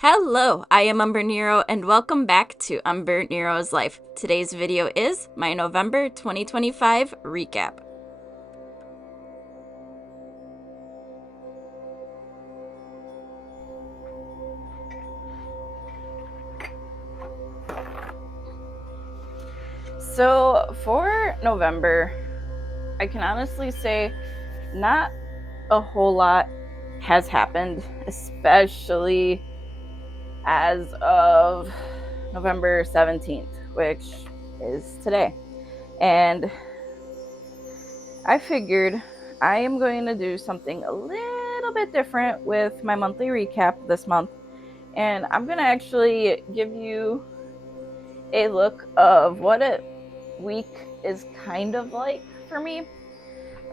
Hello, I am Umbrenero and welcome back to Umbrenero's Life. Today's video is my November 2025 recap. So for November, I can honestly say not a whole lot has happened, especially as of November 17th, which is today. And I figured I am going to do something a little bit different with my monthly recap this month. And I'm going to actually give you a look of what a week is kind of like for me.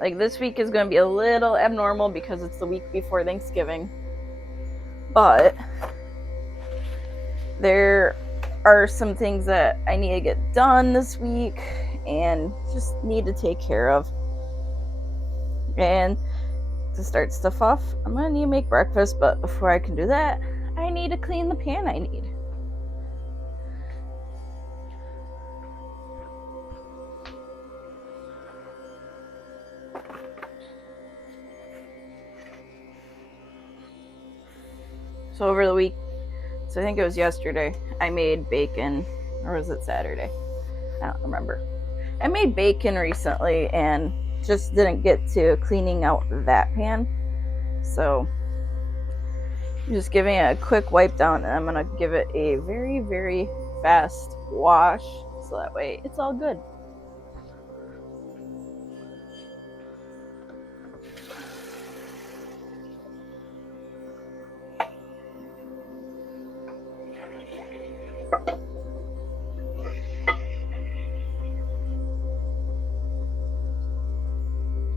Like, this week is going to be a little abnormal because it's the week before Thanksgiving. But there are some things that I need to get done this week and just need to take care of. And to start stuff off, I'm going to need to make breakfast, but before I can do that, I need to clean the pan I need. So over the week, so I think it was yesterday, I made bacon, or was it Saturday? I don't remember. I made bacon recently and just didn't get to cleaning out that pan. So I'm just giving it a quick wipe down, and I'm going to give it a very, very fast wash so that way it's all good.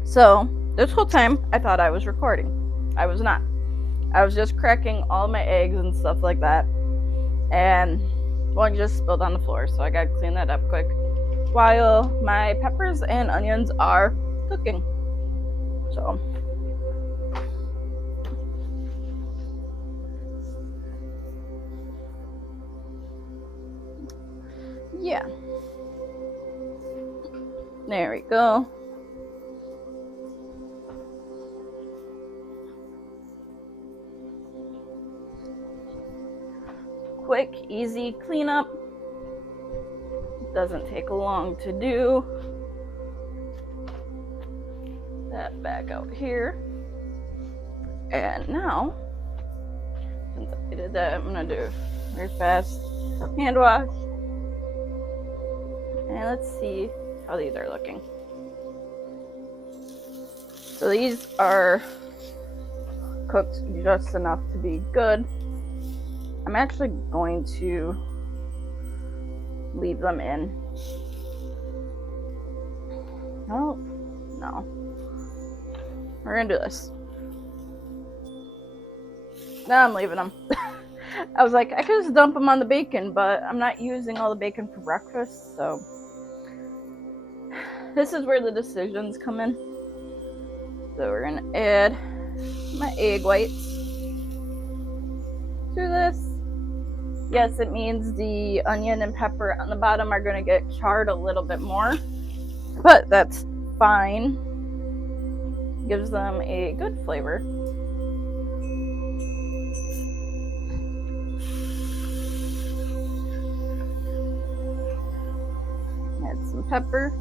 So this whole time I thought I was recording. I was not. I was just cracking all my eggs and stuff like that, and one just spilled on the floor, so I gotta clean that up quick while my peppers and onions are cooking. So yeah, there we go. Quick, easy cleanup. Doesn't take long to do. That back out here. And now, since I did that, I'm gonna do a very fast hand wash. And let's see how these are looking. So these are cooked just enough to be good. I'm actually going to leave them in. Oh, no. We're gonna do this. Now I'm leaving them. I was like, I could just dump them on the bacon, but I'm not using all the bacon for breakfast, so this is where the decisions come in. So we're gonna add my egg whites to this. Yes, it means the onion and pepper on the bottom are gonna get charred a little bit more, but that's fine. Gives them a good flavor. Add some pepper.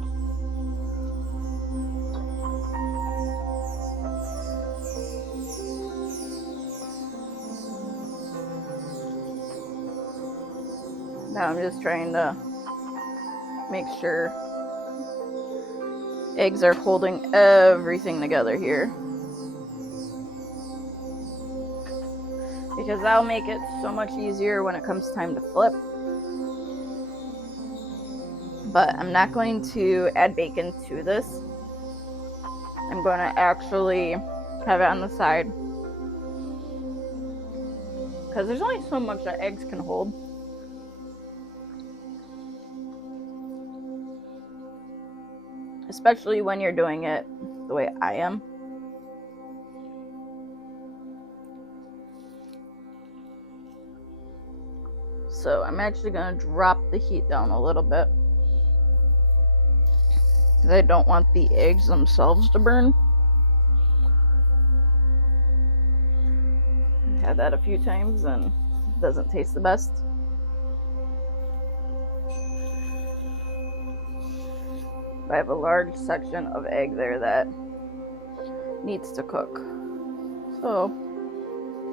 Now I'm just trying to make sure eggs are holding everything together here, because that'll make it so much easier when it comes time to flip. But I'm not going to add bacon to this. I'm going to actually have it on the side, because there's only so much that eggs can hold. Especially when you're doing it the way I am. So I'm actually going to drop the heat down a little bit, because I don't want the eggs themselves to burn. I've had that a few times and it doesn't taste the best. I have a large section of egg there that needs to cook. So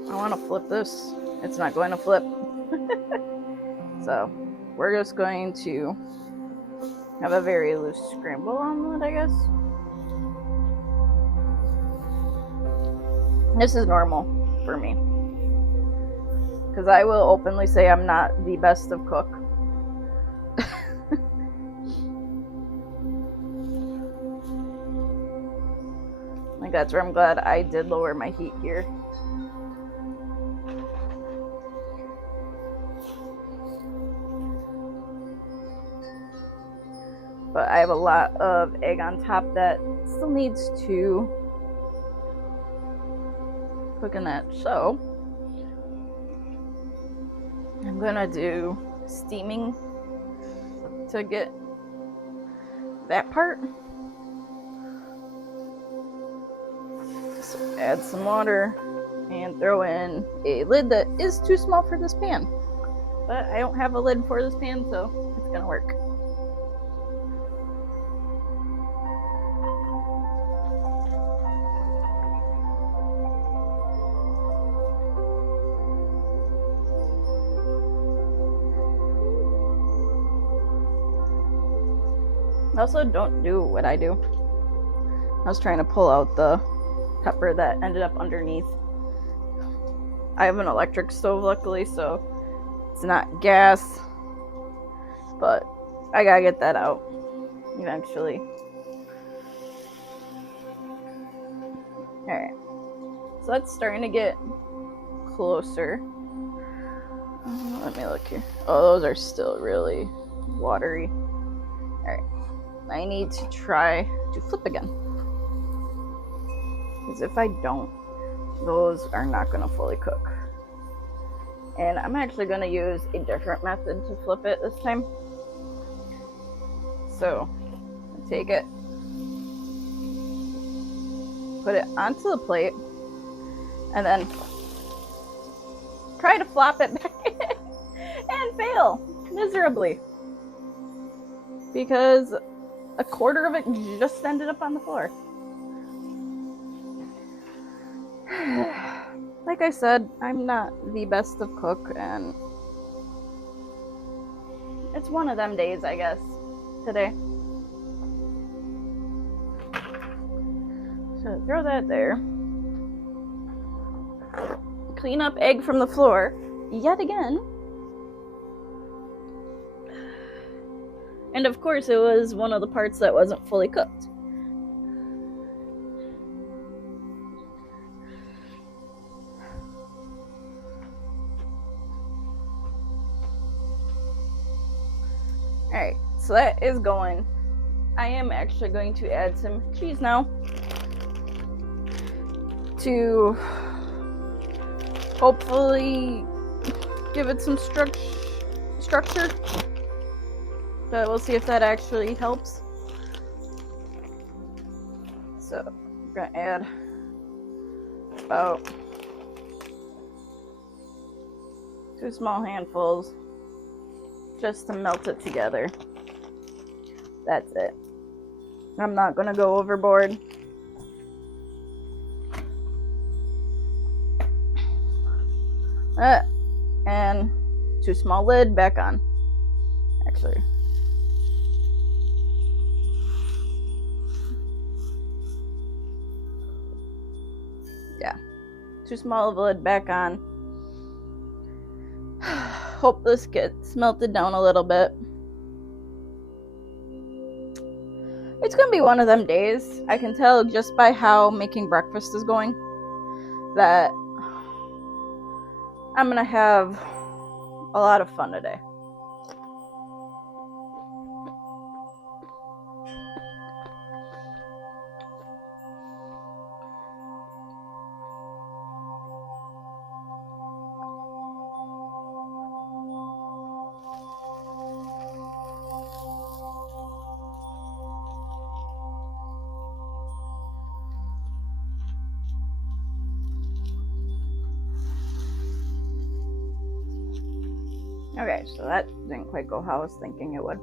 I want to flip this. It's not going to flip. So we're just going to have a very loose scramble omelet, I guess. This is normal for me, because I will openly say I'm not the best of cook. Like, that's where I'm glad I did lower my heat here. But I have a lot of egg on top that still needs to cook in that. So I'm gonna do steaming to get that part. So add some water and throw in a lid that is too small for this pan. But I don't have a lid for this pan, so it's gonna work. Also, don't do what I do. I was trying to pull out the pepper that ended up underneath. I have an electric stove, luckily, so it's not gas. But I gotta get that out eventually. Alright. So that's starting to get closer. Let me look here. Oh, those are still really watery. Alright. I need to try to flip again, because if I don't, those are not going to fully cook. And I'm actually going to use a different method to flip it this time. So take it, put it onto the plate, and then try to flop it back and fail miserably, because a quarter of it just ended up on the floor. Like I said, I'm not the best of cook, and it's one of them days, I guess, today. So throw that there. Clean up egg from the floor yet again. And of course, it was one of the parts that wasn't fully cooked. Alright, so that is going. I am actually going to add some cheese now to hopefully give it some structure. But we'll see if that actually helps. So I'm gonna add about 2 small handfuls just to melt it together. That's it. I'm not gonna go overboard. And 2 small lid back on. Actually. Yeah. 2 small lid back on. Hope this gets melted down a little bit. It's gonna be one of them days. I can tell just by how making breakfast is going that I'm gonna have a lot of fun today. Okay, so that didn't quite go how I was thinking it would.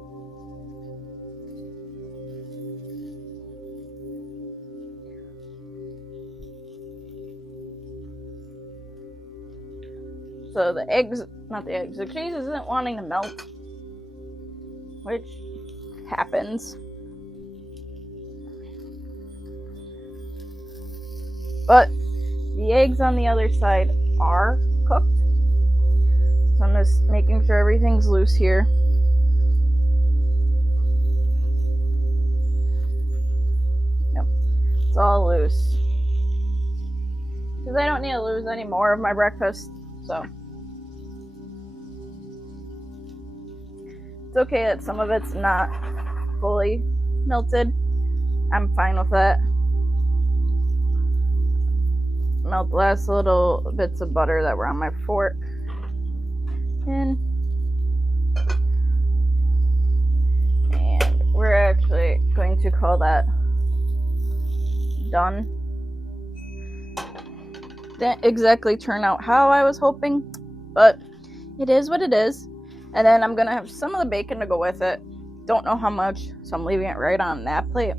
So the cheese isn't wanting to melt, which happens. But the eggs on the other side are cooked. So I'm just making sure everything's loose here. Yep, it's all loose. Because I don't need to lose any more of my breakfast, so. It's okay that some of it's not fully melted. I'm fine with that. Melt the last little bits of butter that were on my fork. And we're actually going to call that done. Didn't exactly turn out how I was hoping, but it is what it is. And then I'm gonna have some of the bacon to go with it. Don't know how much, so I'm leaving it right on that plate.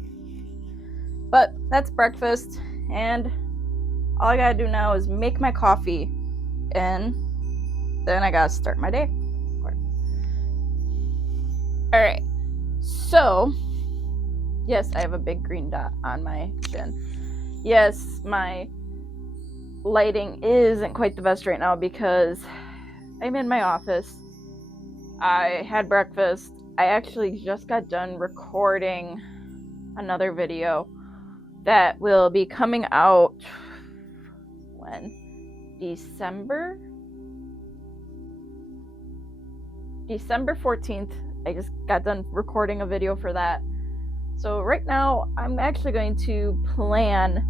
But that's breakfast, and all I gotta do now is make my coffee, and then I gotta start my day. Alright, so, yes, I have a big green dot on my chin. Yes, my lighting isn't quite the best right now because I'm in my office. I had breakfast. I actually just got done recording another video that will be coming out when? December 14th. I just got done recording a video for that. So right now I'm actually going to plan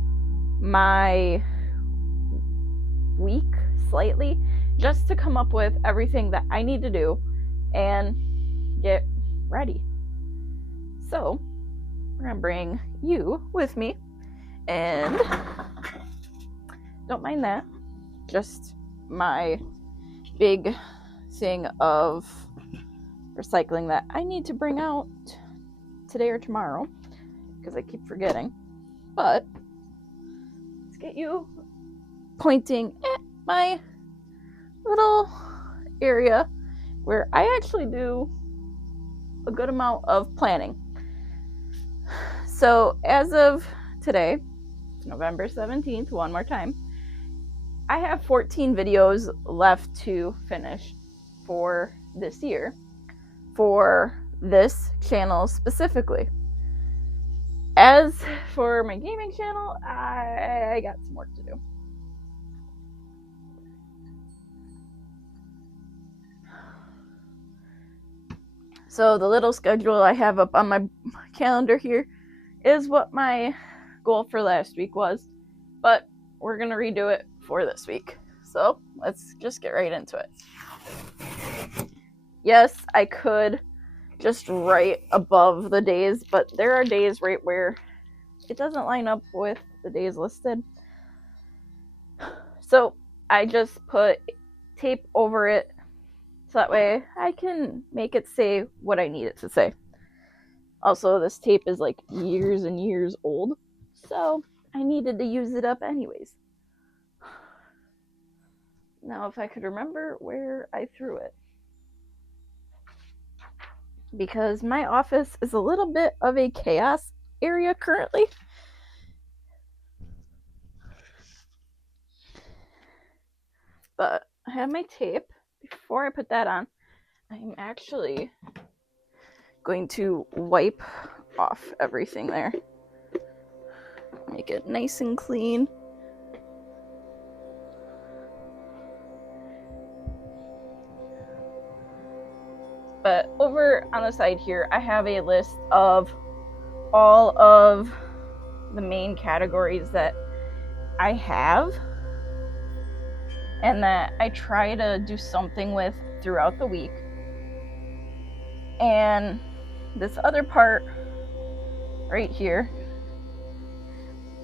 my week slightly just to come up with everything that I need to do and get ready. So we're gonna bring you with me, and don't mind that, just my big thing of recycling that I need to bring out today or tomorrow because I keep forgetting. But let's get you pointing at my little area where I actually do a good amount of planning. So as of today, November 17th, one more time, I have 14 videos left to finish for this year, for this channel specifically. As for my gaming channel, I got some work to do. So the little schedule I have up on my calendar here is what my goal for last week was, but we're gonna redo it for this week. So let's just get right into it. Yes, I could just write above the days, but there are days right where it doesn't line up with the days listed. So I just put tape over it so that way I can make it say what I need it to say. Also, this tape is like years and years old, so I needed to use it up anyways. Now, if I could remember where I threw it. Because my office is a little bit of a chaos area currently. But I have my tape. Before I put that on, I'm actually going to wipe off everything there. Make it nice and clean. But over on the side here, I have a list of all of the main categories that I have and that I try to do something with throughout the week. And this other part right here,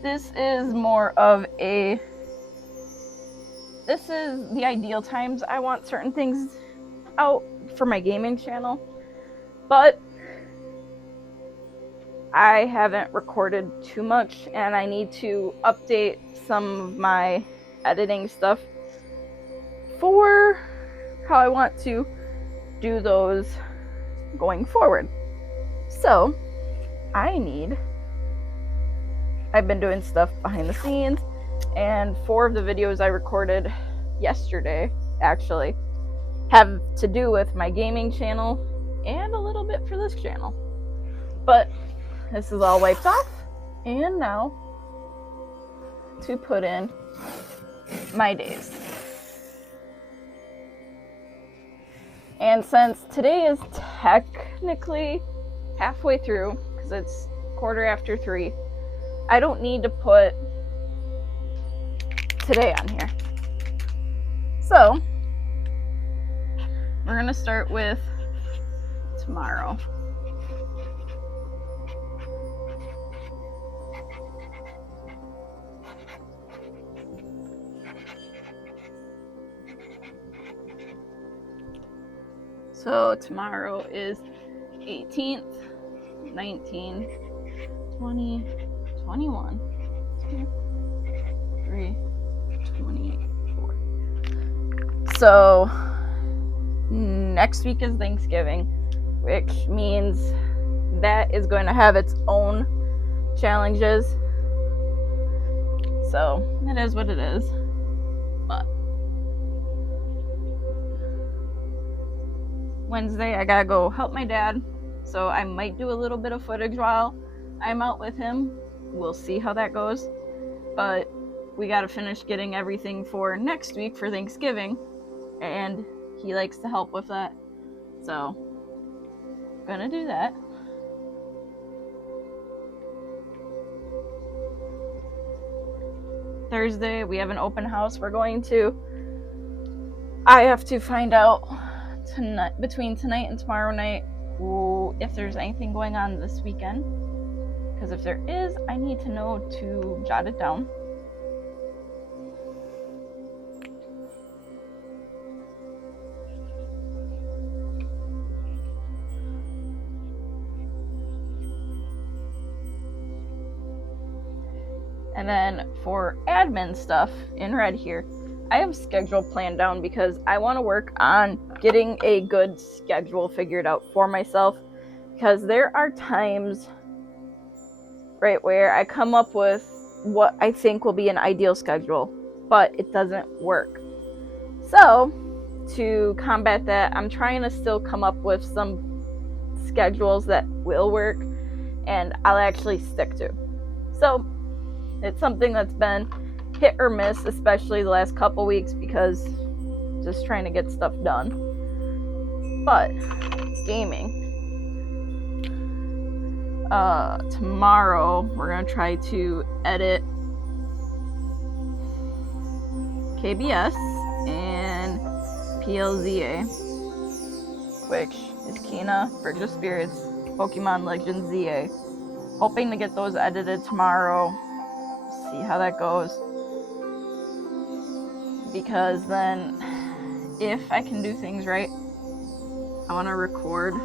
this is more of this is the ideal times I want certain things out for my gaming channel, but I haven't recorded too much, and I need to update some of my editing stuff for how I want to do those going forward. So I've been doing stuff behind the scenes, and 4 of the videos I recorded yesterday actually have to do with my gaming channel and a little bit for this channel. But this is all wiped off, and now to put in my days. And since today is technically halfway through, because it's 3:15, I don't need to put today on here. So we're gonna start with tomorrow. So tomorrow is 18th, 19, 20, 21, 2, 3, 24. So next week is Thanksgiving, which means that is going to have its own challenges. So it is what it is. But Wednesday, I gotta go help my dad, so I might do a little bit of footage while I'm out with him. We'll see how that goes. But we gotta finish getting everything for next week for Thanksgiving, and he likes to help with that. So, gonna do that. Thursday, we have an open house we're going to. I have to find out tonight, between tonight and tomorrow night, if there's anything going on this weekend. Because if there is, I need to know to jot it down. And then for admin stuff in red here, I have schedule planned down because I want to work on getting a good schedule figured out for myself. Because there are times, right, where I come up with what I think will be an ideal schedule, but it doesn't work. So to combat that, I'm trying to still come up with some schedules that will work and I'll actually stick to. So it's something that's been hit or miss, especially the last couple weeks, because just trying to get stuff done. But gaming, tomorrow we're gonna try to edit KBS and PLZA, which is Kina, Bridge of Spirits, Pokemon Legends ZA. Hoping to get those edited tomorrow. See how that goes. Because then, if I can do things right, I want to record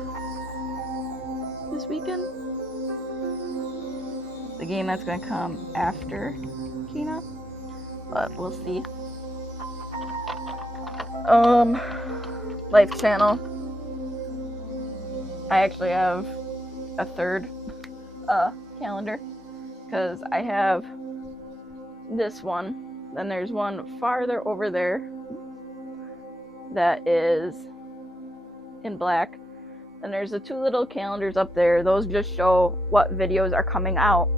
this weekend the game that's going to come after Kina. But we'll see. Life channel. I actually have a third calendar, because I have this one, then there's one farther over there that is in black, and there's the 2 little calendars up there. Those just show what videos are coming out.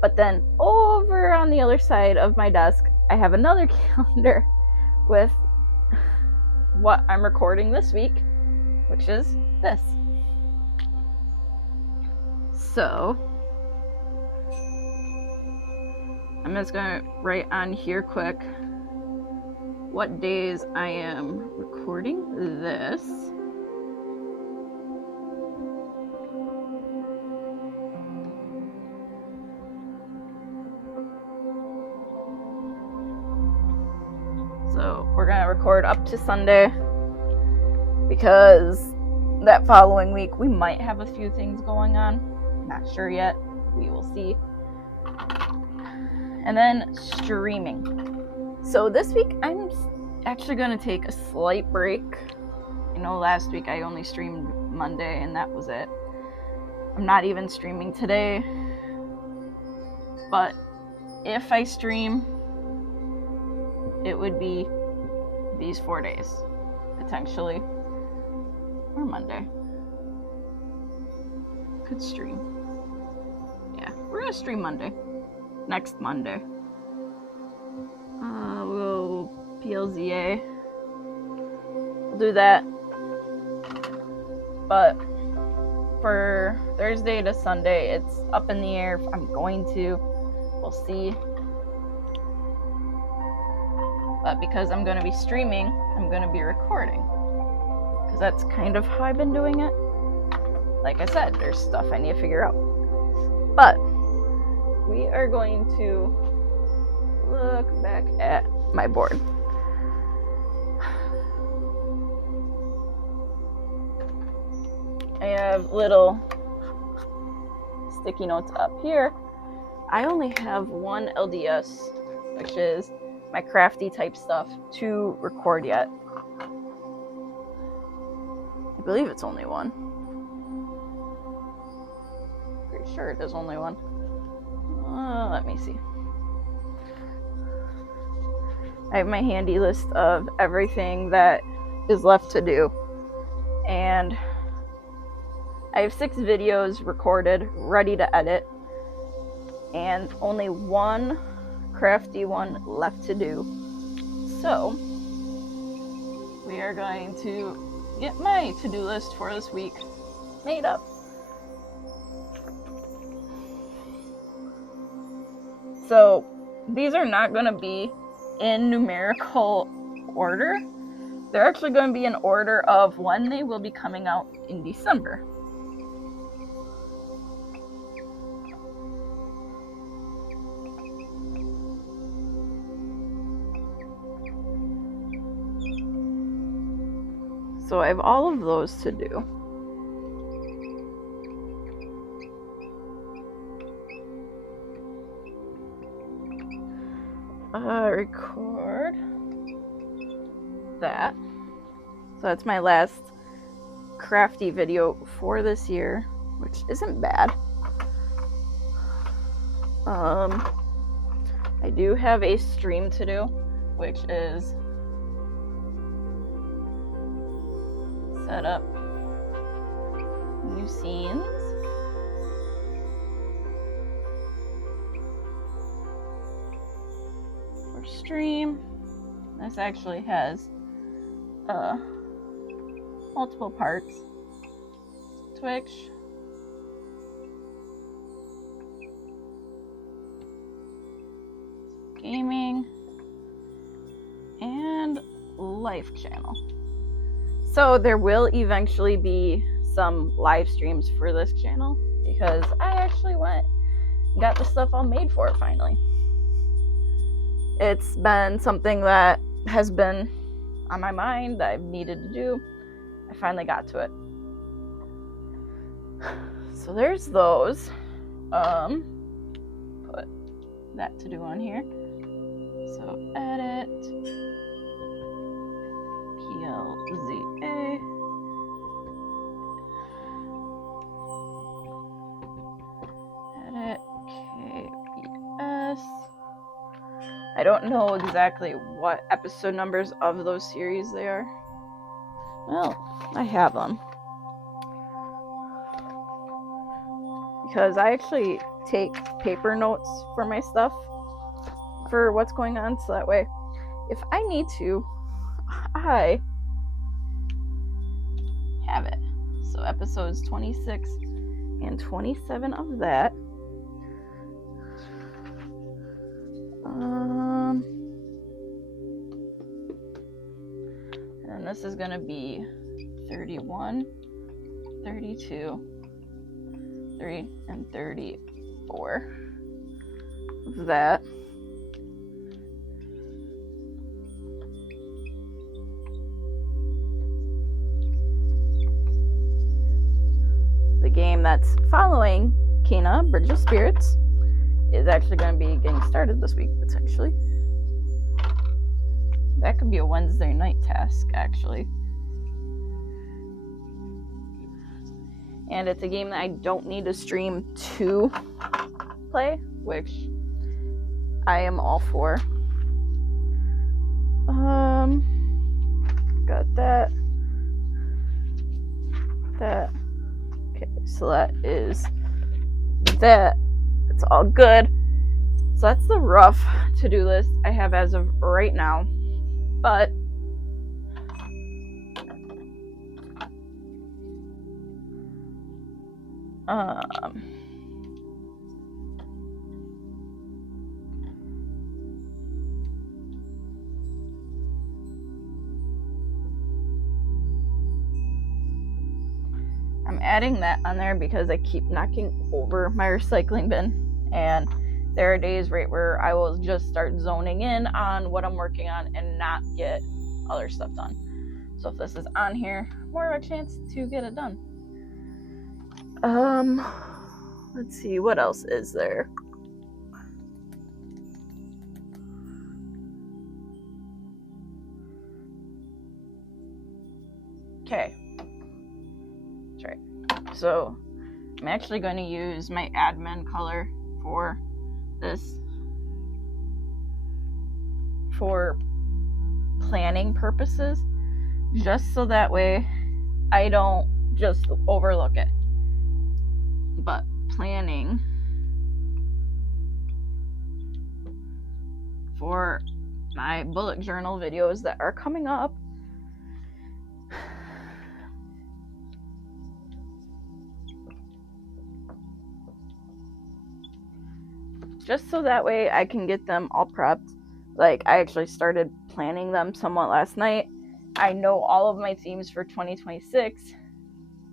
But then over on the other side of my desk, I have another calendar with what I'm recording this week, which is this. So I'm just gonna write on here quick what days I am recording this. So we're gonna record up to Sunday. because that following week we might have a few things going on. Not sure yet. We will see. And then streaming. So this week I'm actually going to take a slight break. I know last week I only streamed Monday and that was it. I'm not even streaming today. But if I stream, it would be these 4 days, potentially. Or Monday. Could stream. Yeah, we're gonna stream Monday. Next Monday. We'll PLZA. We'll do that. But for Thursday to Sunday, it's up in the air if I'm going to. We'll see. But because I'm going to be streaming, I'm going to be recording. Because that's kind of how I've been doing it. Like I said, there's stuff I need to figure out. But we are going to look back at my board. I have little sticky notes up here. I only have one LDS, which is my crafty type stuff, to record yet. I believe it's only one. Pretty sure it is only one. Let me see. I have my handy list of everything that is left to do. And I have 6 videos recorded, ready to edit. And only one crafty one left to do. So, we are going to get my to-do list for this week made up. So, these are not going to be in numerical order. They're actually going to be in order of when they will be coming out in December. So I have all of those to do. Record that. So that's my last crafty video for this year, which isn't bad. I do have a stream to do, which is set up new scenes. For stream. This actually has multiple parts. Twitch. Gaming. And life channel. So there will eventually be some live streams for this channel because I actually went and got the stuff all made for it finally. It's been something that has been on my mind that I've needed to do. I finally got to it. So there's those. Put that to do on here. So edit. PLZA. Edit KBS. I don't know exactly what episode numbers of those series they are. Well, I have them. Because I actually take paper notes for my stuff for what's going on, so that way if I need to, I have it. So episodes 26 and 27 of that. And this is going to be 31, 32, 3, and 34 of that. game that's following Kena, Bridge of Spirits, is actually going to be getting started this week, potentially. That could be a Wednesday night task, actually. And it's a game that I don't need to stream to play, which I am all for. Got that. Okay, so that is that. It's all good. So that's the rough to-do list I have as of right now. But I'm adding that on there because I keep knocking over my recycling bin, and there are days right where I will just start zoning in on what I'm working on and not get other stuff done. So if this is on here, more of a chance to get it done. Let's see, what else is there? Okay. That's right. So I'm actually going to use my admin color for this for planning purposes, just so that way I don't just overlook it. But planning for my bullet journal videos that are coming up, just so that way I can get them all prepped. Like, I actually started planning them somewhat last night. I know all of my themes for 2026.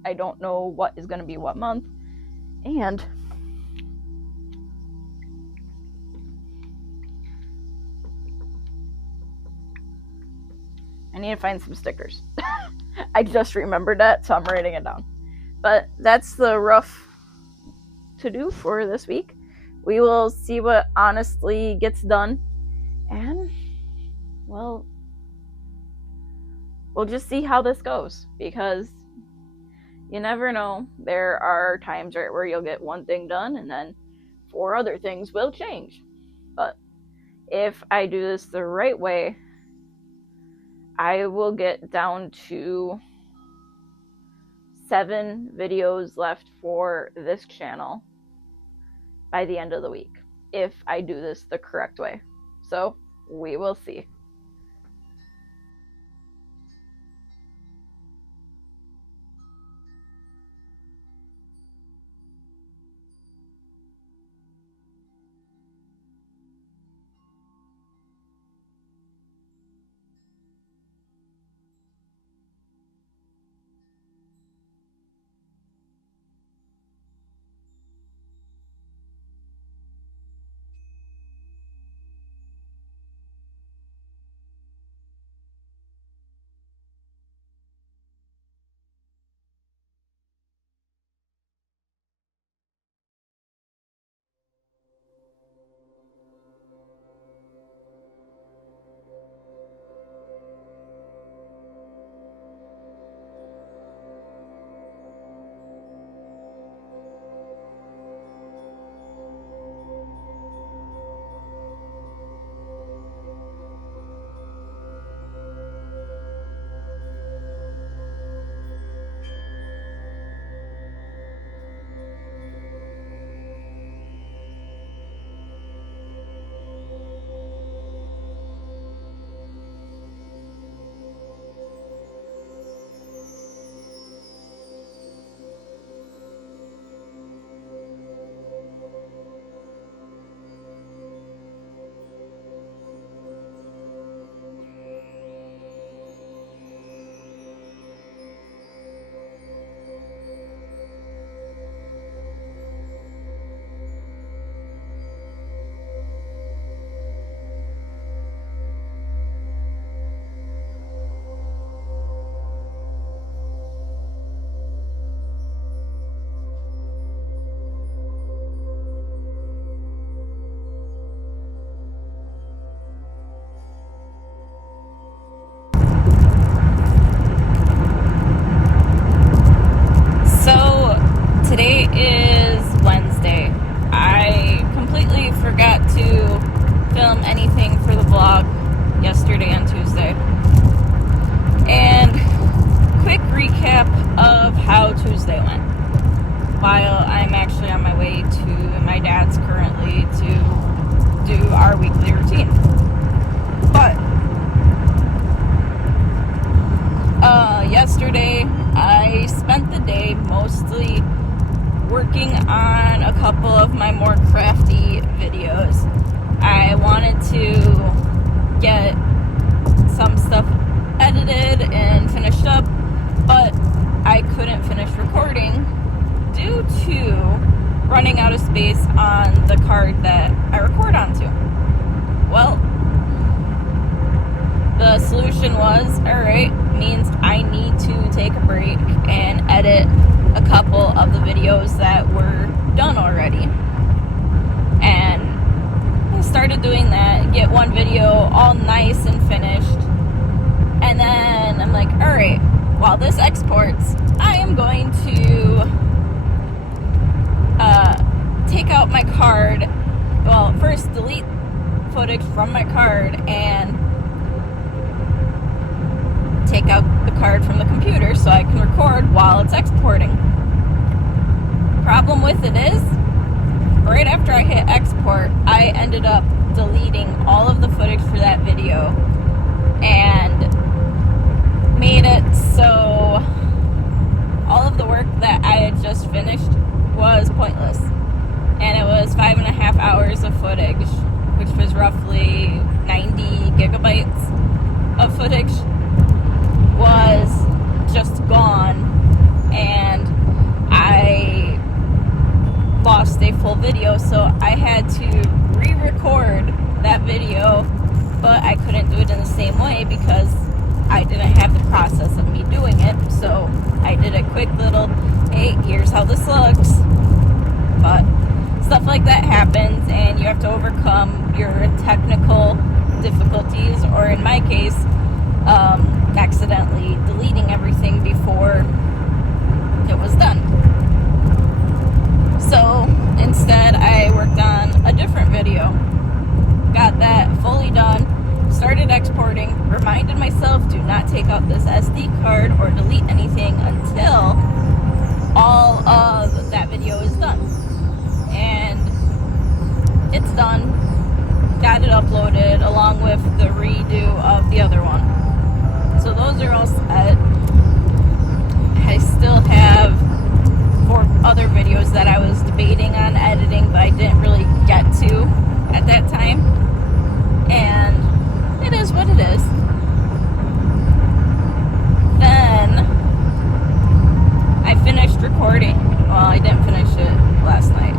I don't know what is going to be what month. And I need to find some stickers. I just remembered that, so I'm writing it down. But that's the rough to-do for this week. We will see what honestly gets done, and well, we'll just see how this goes, because you never know. There are times right where you'll get one thing done and then 4 other things will change. But if I do this the right way, I will get down to 7 videos left for this channel by the end of the week, if I do this the correct way. So we will see. yesterday, I spent the day mostly working on a couple of my more crafty videos. I wanted to get some stuff edited and finished up, but I couldn't finish recording due to running out of space on the card that I record onto. Well, the solution was, alright, means I need to take a break and edit a couple of the videos that were done already. And I started doing that, get one video all nice and finished. And then I'm like, alright, while this exports, I am going to take out my card. Well, first delete footage from my card and take out the card from the computer so I can record while it's exporting. Problem with it is, right after I hit export, I ended up deleting all of the footage for that video and made it so all of the work that I had just finished was pointless. And it was 5.5 hours of footage, which was roughly 90 gigabytes of footage, was just gone, and I lost a full video, so I had to re-record that video, but I couldn't do it in the same way because I didn't have the process of me doing it. So I did a quick little, hey, here's how this looks. But stuff like that happens, and you have to overcome your technical difficulties, or in my case, accidentally deleting everything before it was done. So instead, I worked on a different video, got that fully done, started exporting, reminded myself, do not take out this SD card or delete anything until all of that video is done. And it's done. Got it uploaded along with the redo of the other one. So those are all set. I still have 4 other videos that I was debating on editing, but I didn't really get to at that time. And it is what it is. Then I finished recording. Well, I didn't finish it last night.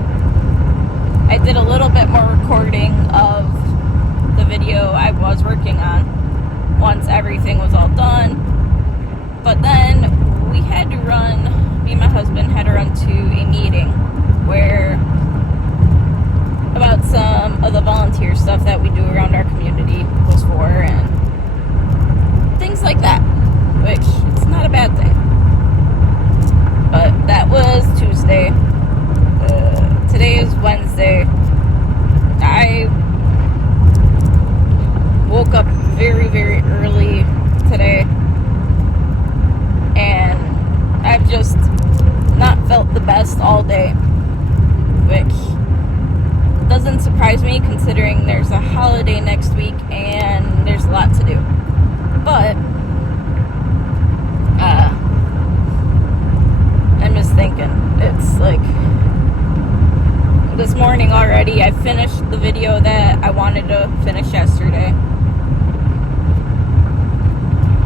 I did a little bit more recording of the video I was working on once everything was all done. But then we had to run, me and my husband had to run to a meeting where about some of the volunteer stuff that we do around our community was for, and things like that, which it's not a bad thing. But that was Tuesday. Today is Wednesday. I woke up very, very early today, and I've just not felt the best all day, which doesn't surprise me considering there's a holiday next week and there's a lot to do. But I'm just thinking, it's like this morning already, I finished the video that I wanted to finish yesterday,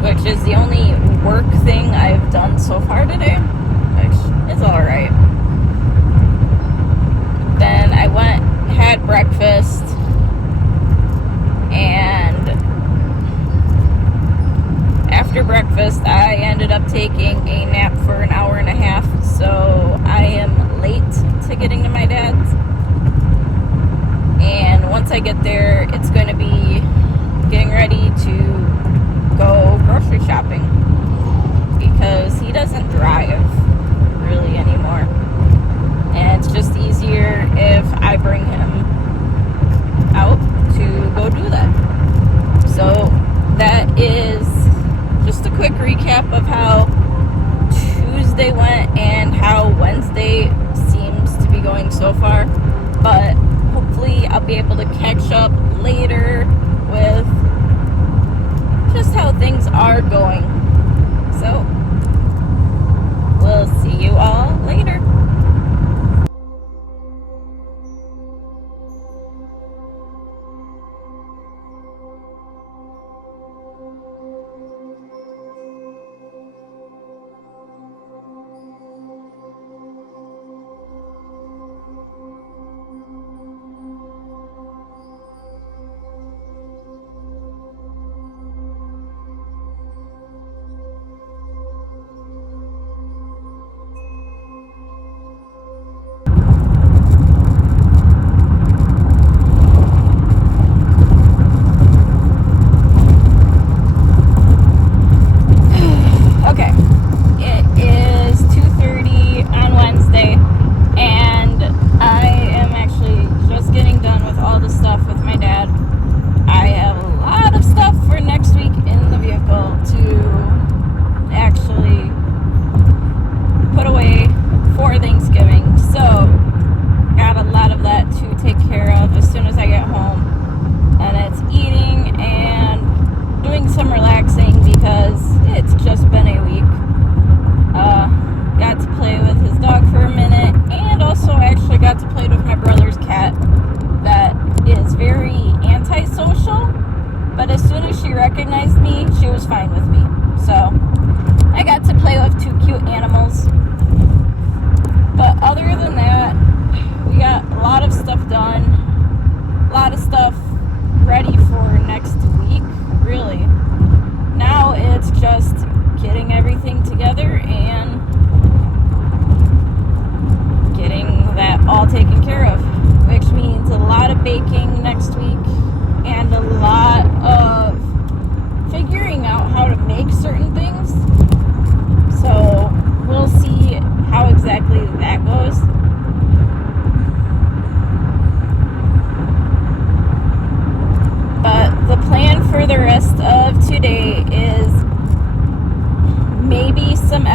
which is the only work thing I've done so far today, which is alright. Then I went, had breakfast, and after breakfast I ended up taking a nap for an hour and a half, so I am late to getting to my dad's. And once I get there, it's going to be getting ready to go grocery shopping, because he doesn't drive really anymore, and it's just easier if I bring him out to go do that. So that is just a quick recap of how Tuesday went and how Wednesday seems to be going so far. But hopefully I'll be able to catch up later with just how things are going. So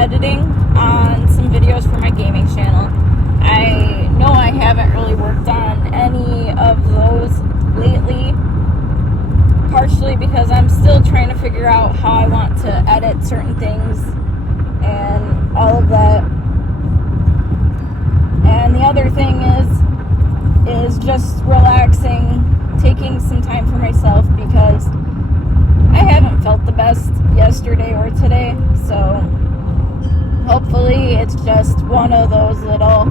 editing on some videos for my gaming channel. I know I haven't really worked on any of those lately, partially because I'm still trying to figure out how I want to edit certain things and all of that. And the other thing is just relaxing, taking some time for myself, because I haven't felt the best yesterday or today. So hopefully it's just one of those little,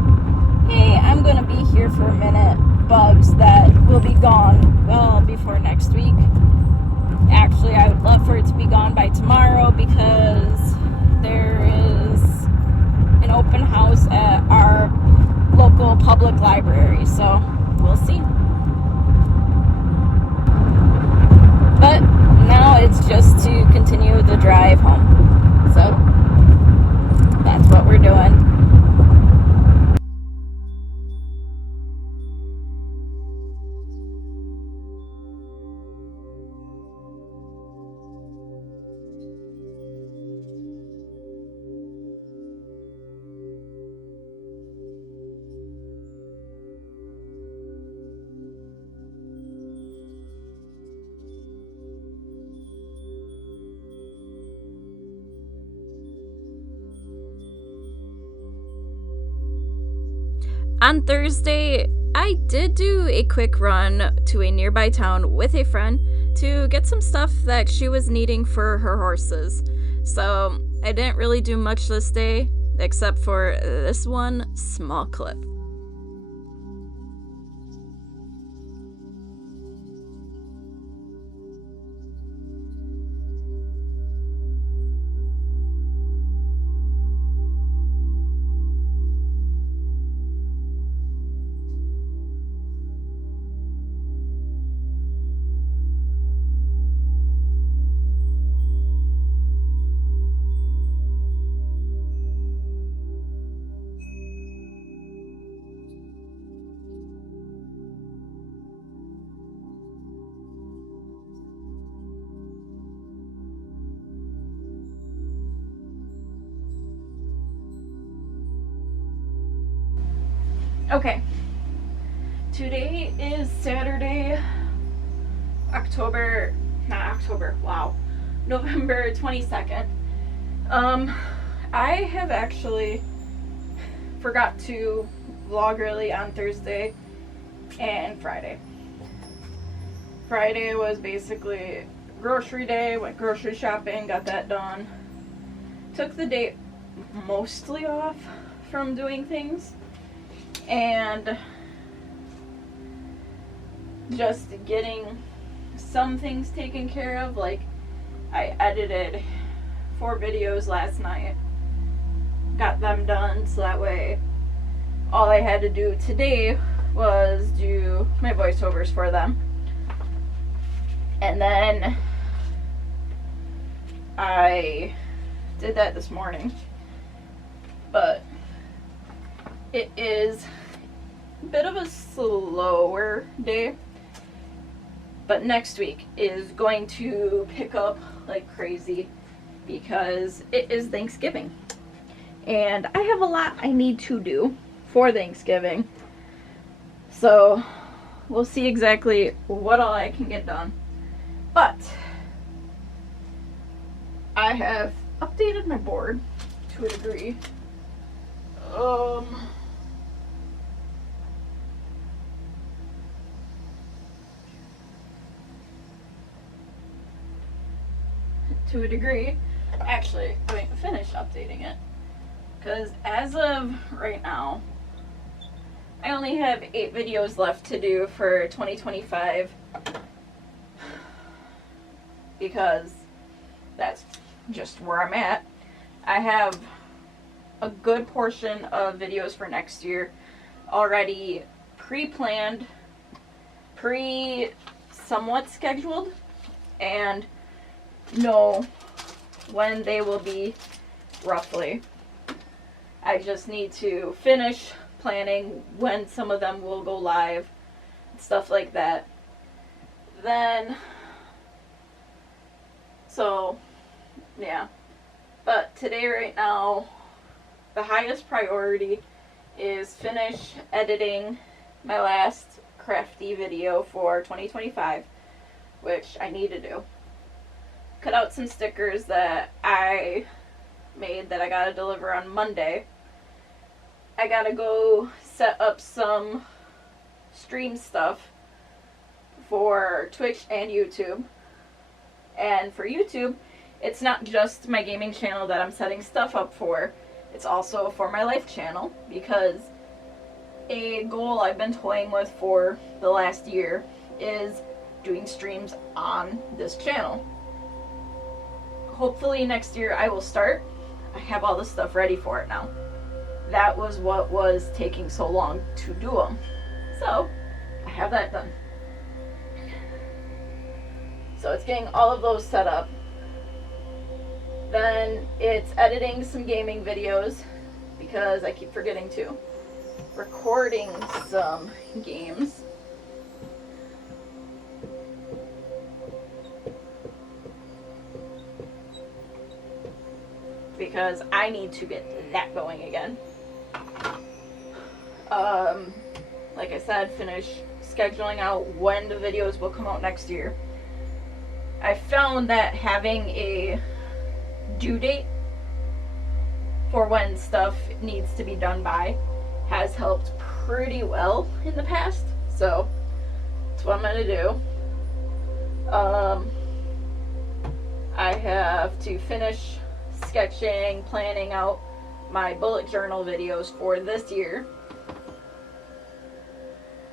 hey, I'm gonna be here for a minute bugs that will be gone well before next week. Actually, I would love for it to be gone by tomorrow, because there is an open house at our local public library, so we'll see. But now it's just to continue the drive home, so that's what we're doing. On Thursday, I did do a quick run to a nearby town with a friend to get some stuff that she was needing for her horses. So I didn't really do much this day, except for this one small clip. Okay, today is Saturday, November 22nd. I have actually forgot to vlog really on Thursday and Friday. Friday was basically grocery day, went grocery shopping, got that done. Took the day mostly off from doing things, and just getting some things taken care of. Like, I edited 4 videos last night, got them done, so that way all I had to do today was do my voiceovers for them. And then I did that this morning, but it is a bit of a slower day. But next week is going to pick up like crazy, because it is Thanksgiving. And I have a lot I need to do for Thanksgiving. So we'll see exactly what all I can get done. But I have updated my board to a degree. To a degree. Actually, I haven't finished updating it, because as of right now, I only have 8 videos left to do for 2025, because that's just where I'm at. I have a good portion of videos for next year already pre-planned, somewhat scheduled, and know when they will be roughly. I just need to finish planning when some of them will go live, stuff like that. Then, so yeah, But today, right now, the highest priority is finish editing my last crafty video for 2025, which I need to do. Cut out some stickers that I made that I gotta deliver on Monday. I gotta go set up some stream stuff for Twitch and YouTube. And for YouTube, it's not just my gaming channel that I'm setting stuff up for. It's also for my life channel, because a goal I've been toying with for the last year is doing streams on this channel. Hopefully next year I will start. I have all the stuff ready for it now. That was what was taking so long to do them. So, I have that done. So it's getting all of those set up. Then it's editing some gaming videos, because I keep forgetting to. Recording some games. Because I need to get that going again. Like I said, finish scheduling out when the videos will come out next year. I found that having a due date for when stuff needs to be done by has helped pretty well in the past. So that's what I'm gonna do. I have to finish sketching, planning out my bullet journal videos for this year,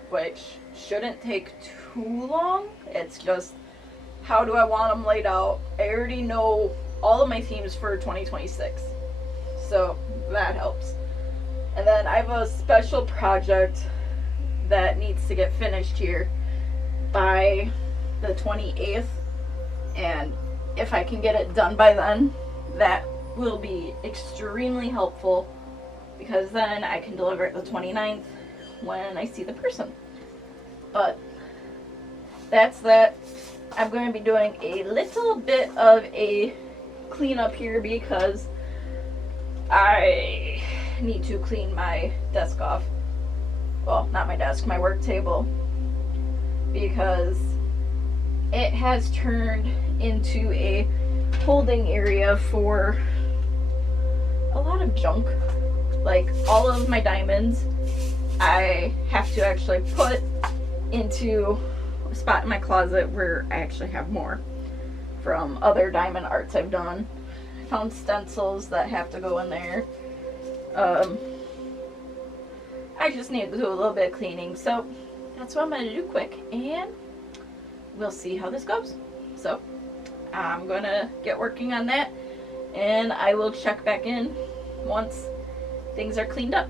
which shouldn't take too long. It's just, how do I want them laid out? I already know all of my themes for 2026, so that helps. And then I have a special project that needs to get finished here by the 28th, and if I can get it done by then, that will be extremely helpful, because then I can deliver it the 29th when I see the person. But that's that. I'm going to be doing a little bit of a cleanup here, because I need to clean my desk off. Well, not my desk, my work table, because it has turned into a holding area for a lot of junk. Like, all of my diamonds I have to actually put into a spot in my closet where I actually have more from other diamond arts I've done. I found stencils that have to go in there. I just need to do a little bit of cleaning, so that's what I'm going to do quick, and we'll see how this goes. So I'm going to get working on that, and I will check back in once things are cleaned up.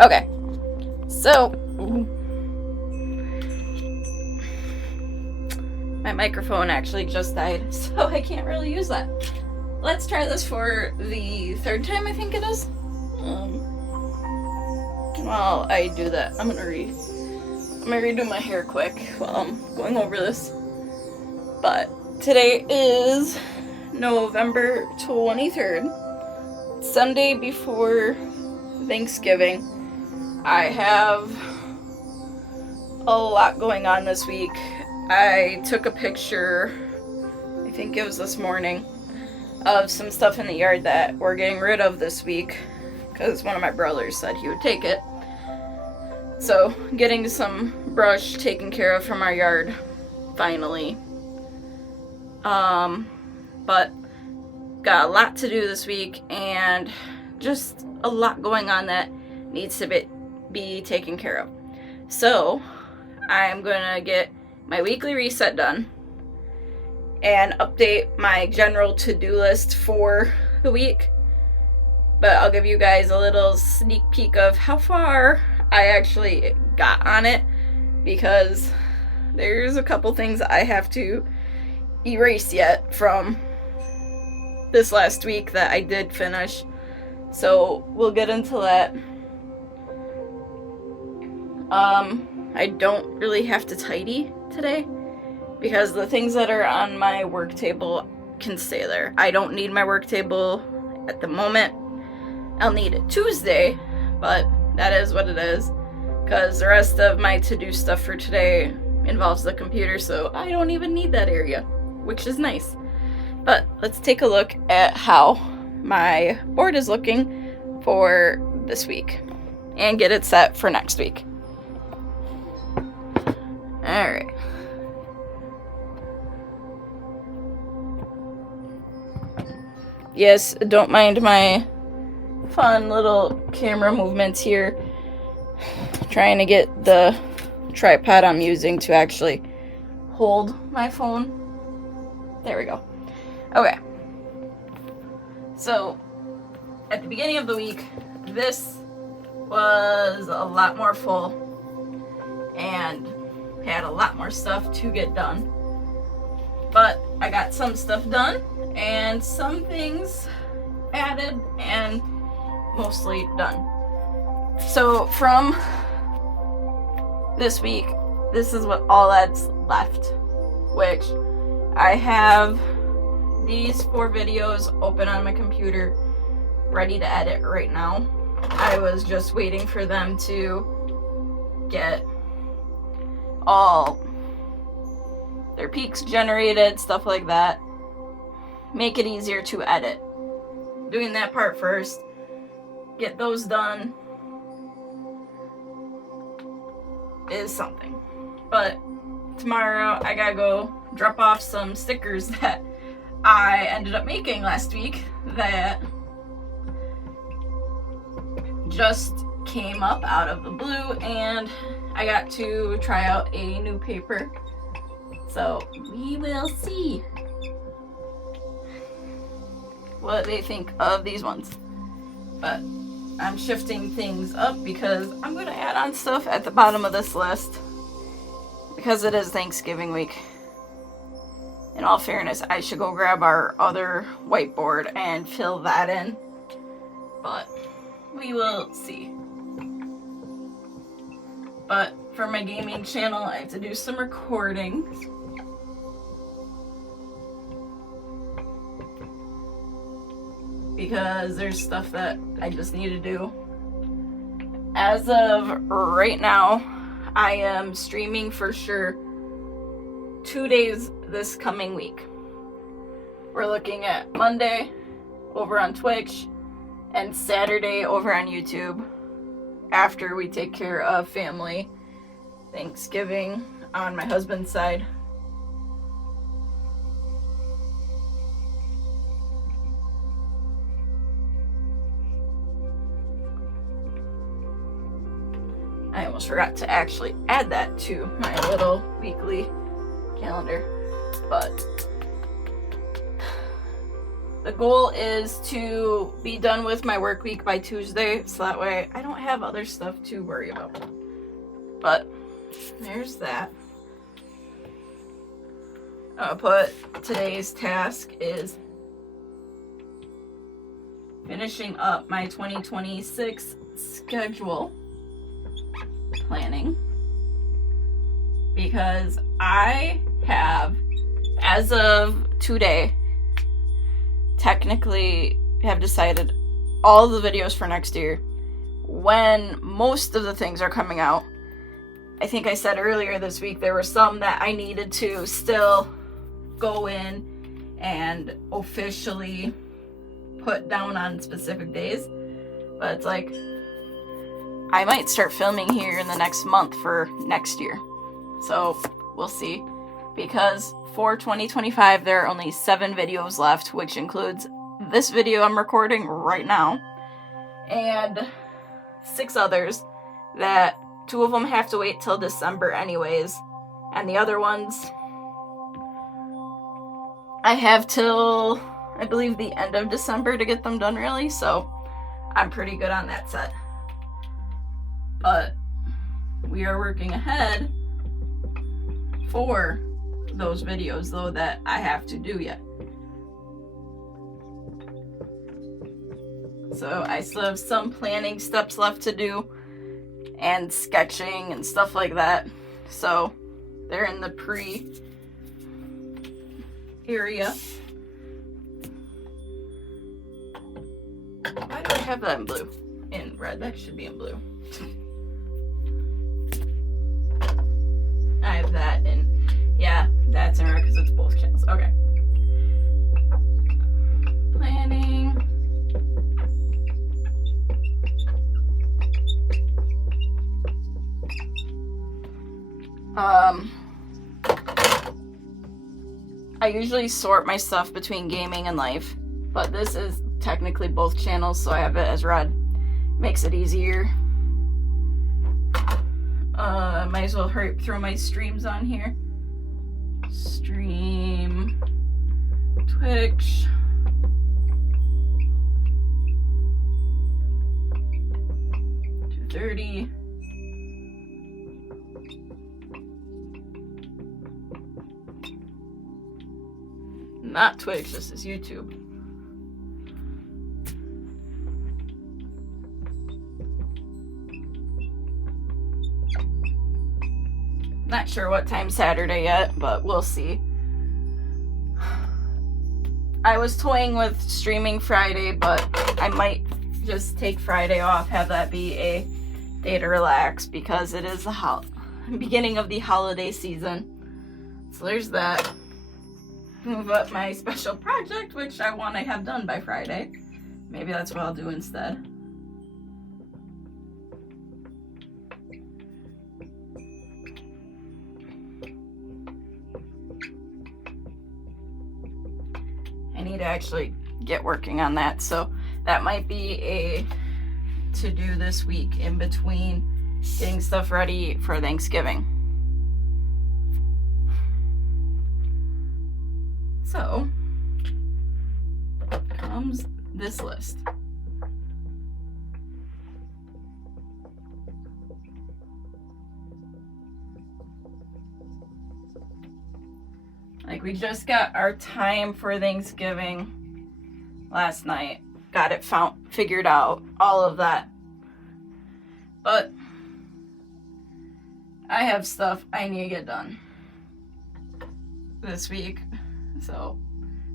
Okay, so my microphone actually just died, so I can't really use that. Let's try this for the third time, I think it is. While I do that, I'm gonna redo my hair quick while I'm going over this. But today is November 23rd, Sunday before Thanksgiving. I have a lot going on this week. I took a picture, I think it was this morning, of some stuff in the yard that we're getting rid of this week because one of my brothers said he would take it. So, getting some brush taken care of from our yard, finally. But got a lot to do this week, and just a lot going on that needs to be taken care of. So, I'm gonna get my weekly reset done and update my general to-do list for the week. But I'll give you guys a little sneak peek of how far I actually got on it, because there's a couple things I have to erase yet from this last week that I did finish. So we'll get into that. I don't really have to tidy today because the things that are on my work table can stay there. I don't need my work table at the moment. I'll need it Tuesday, but that is what it is, because the rest of my to-do stuff for today involves the computer, so I don't even need that area, which is nice. But let's take a look at how my board is looking for this week and get it set for next week. Alright. Yes, don't mind my fun little camera movements here. Trying to get the tripod I'm using to actually hold my phone. There we go. Okay. So, at the beginning of the week, this was a lot more full and had a lot more stuff to get done. But I got some stuff done and some things added and mostly done. So from this week, this is what all that's left, which I have these 4 videos open on my computer ready to edit right now. I was just waiting for them to get all their peaks generated, stuff like that. Make it easier to edit. Doing that part first, get those done is something. But tomorrow I gotta go drop off some stickers that I ended up making last week that just came up out of the blue, and I got to try out a new paper. So we will see what they think of these ones. But I'm shifting things up because I'm going to add on stuff at the bottom of this list because it is Thanksgiving week. In all fairness, I should go grab our other whiteboard and fill that in. But we will see. But for my gaming channel, I have to do some recordings. Because there's stuff that I just need to do. As of right now, I am streaming for sure 2 days this coming week. We're looking at Monday over on Twitch and Saturday over on YouTube after we take care of family Thanksgiving on my husband's side. I almost forgot to actually add that to my little weekly calendar. But the goal is to be done with my work week by Tuesday, so that way I don't have other stuff to worry about. But there's that. I'll put today's task is finishing up my 2026 schedule planning, because I have, as of today, technically have decided all the videos for next year, when most of the things are coming out. I think I said earlier this week there were some that I needed to still go in and officially put down on specific days. But it's like, I might start filming here in the next month for next year. So we'll see. Because for 2025, there are only 7 videos left, which includes this video I'm recording right now, and 6 others that 2 of them have to wait till December anyways, and the other ones I have till, I believe, the end of December to get them done, really, so I'm pretty good on that set. But we are working ahead for those videos, though, that I have to do yet. So I still have some planning steps left to do, and sketching and stuff like that. So they're in the pre area. Why do I have that in blue? In red, that should be in blue. I have that in, yeah, that's in red because it's both channels. Okay. Planning. I usually sort my stuff between gaming and life, but this is technically both channels, so I have it as red. Makes it easier. Might as well hurry up, throw my streams on here. Stream, Twitch. $2.30. Not Twitch, this is YouTube. Not sure what time Saturday yet, but we'll see. I was toying with streaming Friday, but I might just take Friday off, have that be a day to relax, because it is the beginning of the holiday season. So there's that. Move up my special project, which I want to have done by Friday. Maybe that's what I'll do instead. I need to actually get working on that, so that might be a to-do this week in between getting stuff ready for Thanksgiving. So comes this list. Like, we just got our time for Thanksgiving last night. Got it figured out, all of that. But I have stuff I need to get done this week. So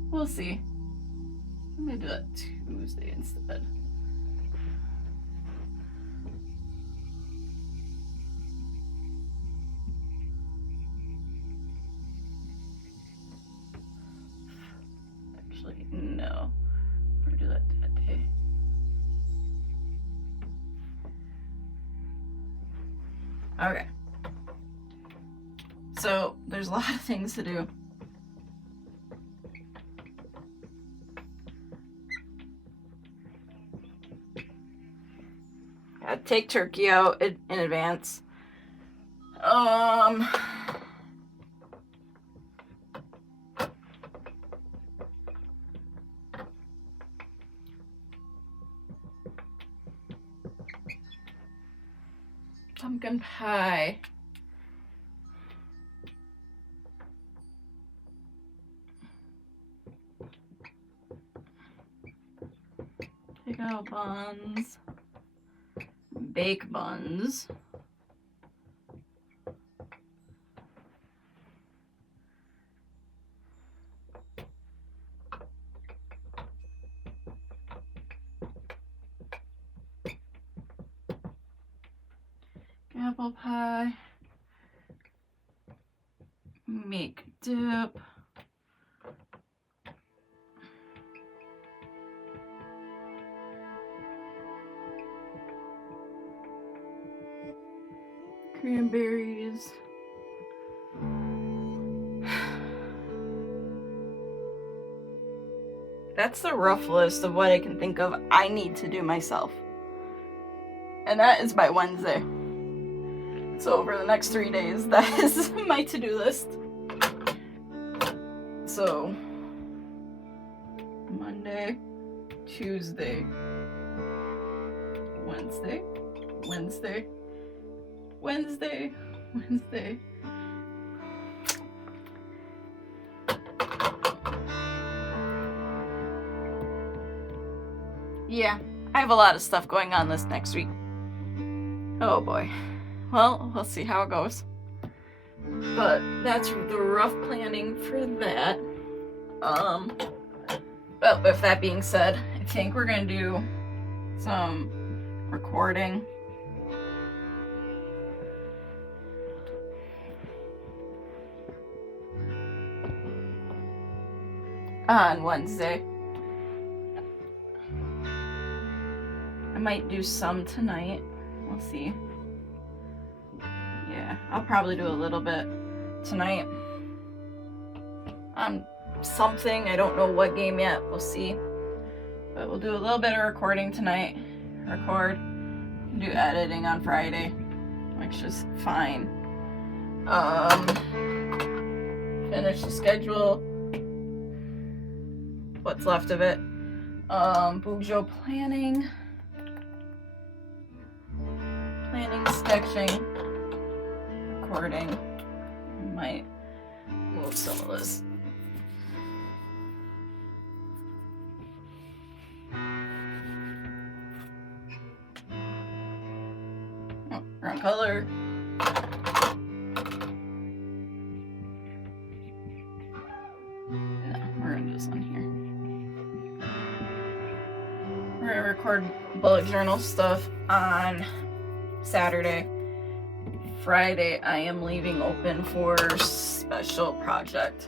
we'll see. I'm gonna do that Tuesday instead. Actually, no. I'm gonna do that day. Okay. So there's a lot of things to do. I'd take turkey out in advance. Pumpkin pie. Take out buns. Bake buns. Apple pie. Make dip. cranberries. That's the rough list of what I can think of I need to do myself. And that is by Wednesday. So over the next 3 days, that is my to-do list. So, Monday, Tuesday, Wednesday, Wednesday, Wednesday, Wednesday. Yeah, I have a lot of stuff going on this next week. Oh boy. Well, we'll see how it goes. But that's the rough planning for that. But with that being said, I think we're gonna do some recording. On Wednesday. I might do some tonight. We'll see. Yeah, I'll probably do a little bit tonight on something. I don't know what game yet. We'll see. But we'll do a little bit of recording tonight. Record. Do editing on Friday, which is fine. Finish the schedule. What's left of it. Bujo planning. Planning, sketching, recording. Might move some of this. Oh, wrong color. No, we're gonna do this one here. We're gonna record bullet journal stuff on Saturday. Friday, I am leaving open for special project.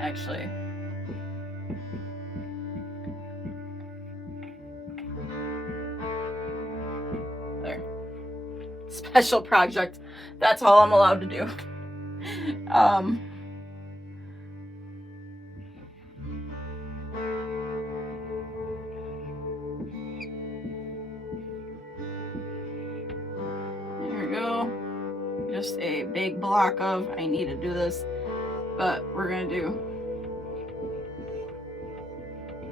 Actually, there. Special project. That's all I'm allowed to do. Just a big block of I need to do this, but we're gonna do.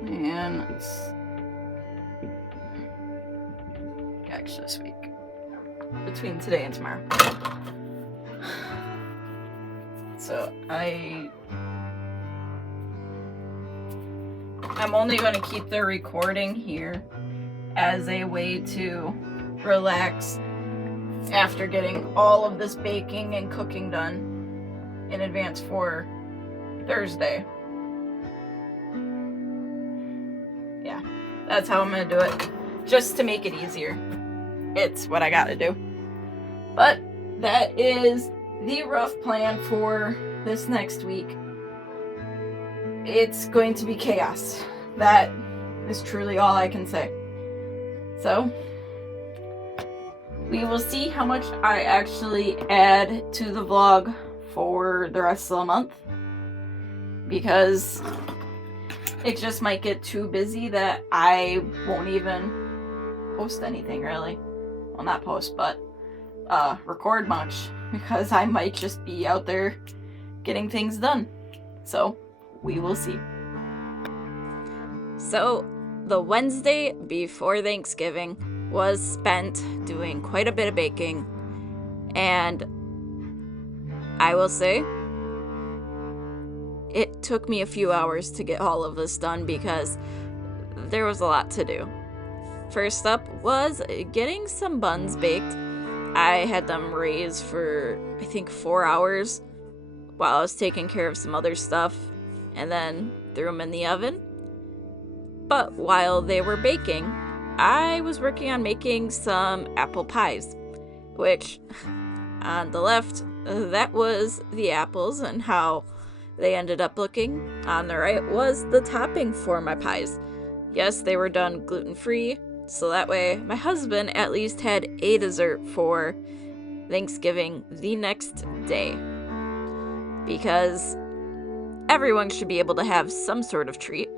And it's actually this week, between today and tomorrow. So I'm only going to keep the recording here as a way to relax after getting all of this baking and cooking done in advance for Thursday. Yeah, that's how I'm gonna do it, just to make it easier. It's what I gotta do. But that is the rough plan for this next week. It's going to be chaos. That is truly all I can say. So we will see how much I actually add to the vlog for the rest of the month, because it just might get too busy that I won't even post anything really. Well, not post, but record much, because I might just be out there getting things done. So we will see. So the Wednesday before Thanksgiving was spent doing quite a bit of baking, and I will say it took me a few hours to get all of this done because there was a lot to do. First up was getting some buns baked. I had them raised for I think 4 hours while I was taking care of some other stuff, and then threw them in the oven. But while they were baking, I was working on making some apple pies, which on the left, that was the apples and how they ended up looking. On the right was the topping for my pies. Yes, they were done gluten-free, so that way my husband at least had a dessert for Thanksgiving the next day. Because everyone should be able to have some sort of treat.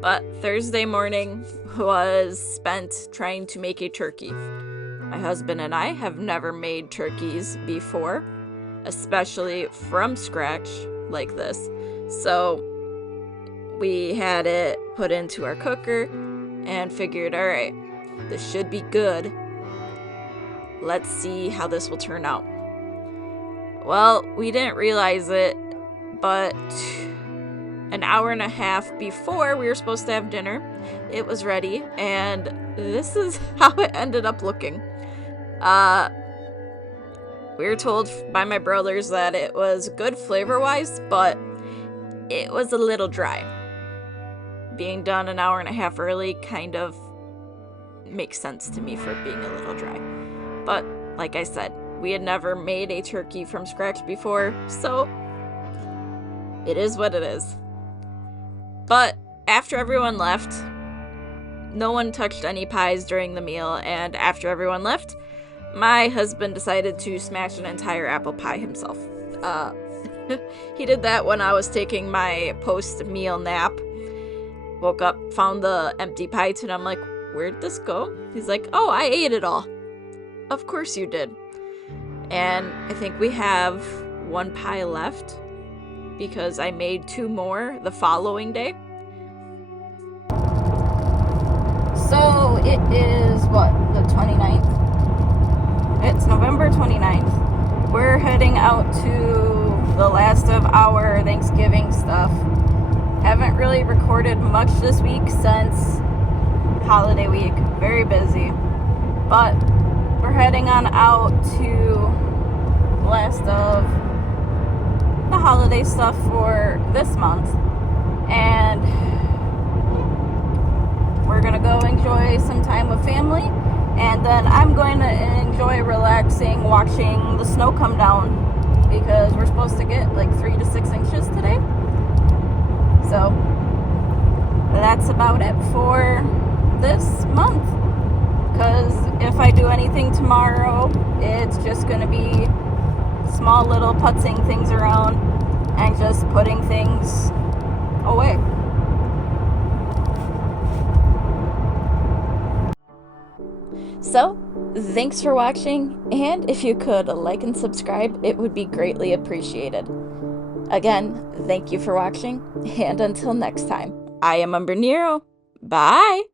But Thursday morning was spent trying to make a turkey. My husband and I have never made turkeys before, especially from scratch like this. So we had it put into our cooker and figured, all right, this should be good. Let's see how this will turn out. Well, we didn't realize it, but an hour and a half before we were supposed to have dinner, it was ready, and this is how it ended up looking. We were told by my brothers that it was good flavor-wise, but it was a little dry. Being done an hour and a half early kind of makes sense to me for being a little dry. But like I said, we had never made a turkey from scratch before, so it is what it is. But after everyone left, no one touched any pies during the meal, and after everyone left, my husband decided to smash an entire apple pie himself. He did that when I was taking my post-meal nap. Woke up, found the empty pie tin, I'm like, where'd this go? He's like, oh, I ate it all. Of course you did. And I think we have one pie left because I made 2 more the following day. So it is, the 29th? It's November 29th. We're heading out to the last of our Thanksgiving stuff. Haven't really recorded much this week since holiday week. Very busy. But we're heading on out to the last of the holiday stuff for this month. And we're gonna go enjoy some time with family, and then I'm going to enjoy relaxing watching the snow come down because we're supposed to get like 3 to 6 inches today. So that's about it for this month, because if I do anything tomorrow, it's just gonna be small little putzing things around and just putting things away. So, thanks for watching, and if you could like and subscribe, it would be greatly appreciated. Again, thank you for watching, and until next time, I am Umbrenero. Bye!